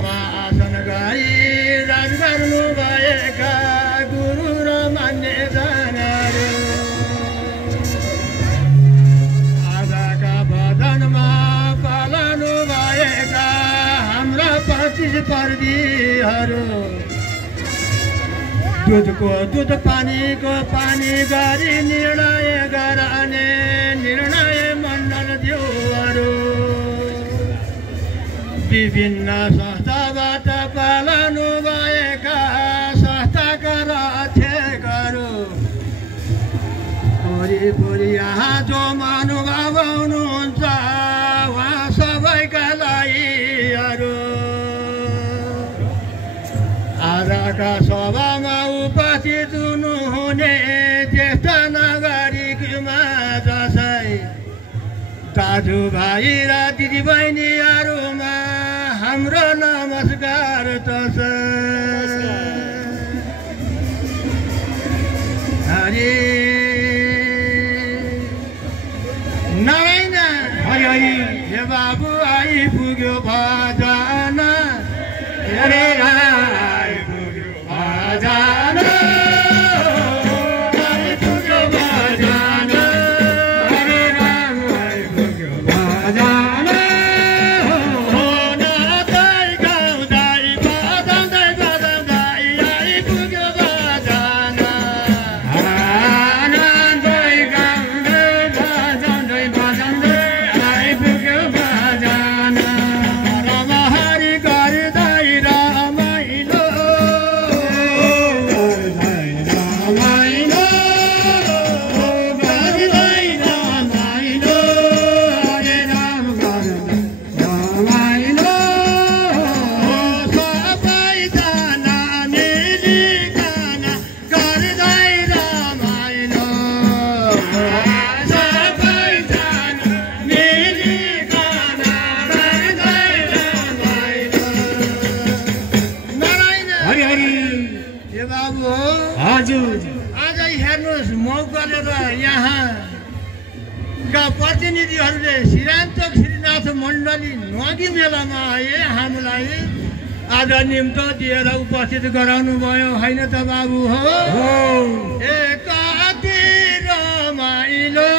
आसन गरी राज गर्नु भएका गुरु र मान्ने जनहरू आजका भजनमा पालनु भएका हाम्रा प्रतिस्पर्धीहरू दुधको दुध पानीको पानी गरी निर्णय गराउने निर्णय मण्डल ज्यूहरू विभिन्न संस्थाबाट पालनु भएका संस्थाका रक्षकहरू वरिपरि यहाँ जो महानुभाव हुनुहुन्छ उहाँ सबैका लागिहरू आजका सभामा उपस्थित हुनुहुने ज्येष्ठ नागरिकमा जसै दाजुभाइ र दिदीबहिनीहरूमा हाम्रो नमस्कार तसै हरि नारायण हरि हरि हे बाबु आइपुग्यो भजन हरे आइपुग्यो भजन प्रतिनिधिहरूले श्रीरामचोक श्रीनाथ मण्डली नदी मेलामा आए हामीलाई आज निम्त दिएर उपस्थित गराउनु भयो होइन त बाबु हो कति रमाइलो